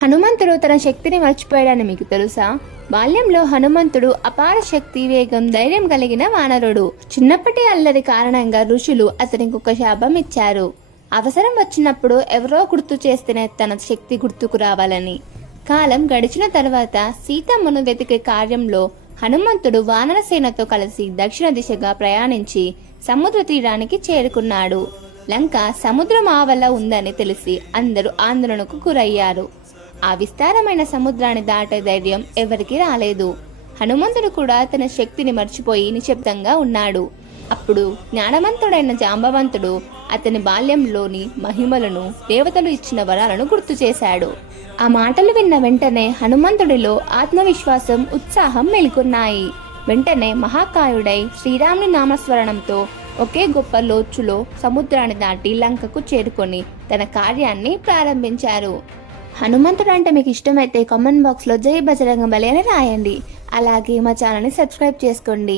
హనుమంతుడు తన శక్తిని మర్చిపోయాడని మీకు తెలుసా? బాల్యంలో హనుమంతుడు అపార శక్తి, వేగం, ధైర్యం కలిగిన వానరుడు. చిన్నప్పటి అల్లరి కారణంగా ఋషులు అతనికి ఒక శాపం ఇచ్చారు. అవసరం వచ్చినప్పుడు ఎవరో గుర్తు చేస్తేనే తన శక్తి గుర్తుకు రావాలని. కాలం గడిచిన తర్వాత సీతమ్మను వెతికే కార్యంలో హనుమంతుడు వానర సేనతో కలిసి దక్షిణ దిశగా ప్రయాణించి సముద్ర తీరానికి చేరుకున్నాడు. లంక సముద్రం ఆవల ఉందని తెలిసి అందరూ ఆందోళనకు గురయ్యారు. ఆ విస్తారమైన సముద్రాన్ని దాటే ధైర్యం ఎవరికి రాలేదు. హనుమంతుడు కూడా తన శక్తిని మర్చిపోయి నిశ్శబ్దంగా ఉన్నాడు. అప్పుడు జ్ఞానవంతుడైన జాంబవంతుడు అతని బాల్యంలోని మహిమలను, దేవతలు ఇచ్చిన వరాలను గుర్తు చేశాడు. ఆ మాటలు విన్న వెంటనే హనుమంతుడిలో ఆత్మవిశ్వాసం, ఉత్సాహం మేల్కొన్నాయి. వెంటనే మహాకాయుడై శ్రీరాముని నామస్మరణంతో ఒకే గొప్ప లోచులో సముద్రాన్ని దాటి లంకకు చేరుకొని తన కార్యాన్ని ప్రారంభించారు. హనుమంతుడు అంటే మీకు ఇష్టమైతే కామెంట్ బాక్స్లో జై బజరంగబలి అని రాయండి. అలాగే మా ఛానల్ని సబ్స్క్రైబ్ చేసుకోండి.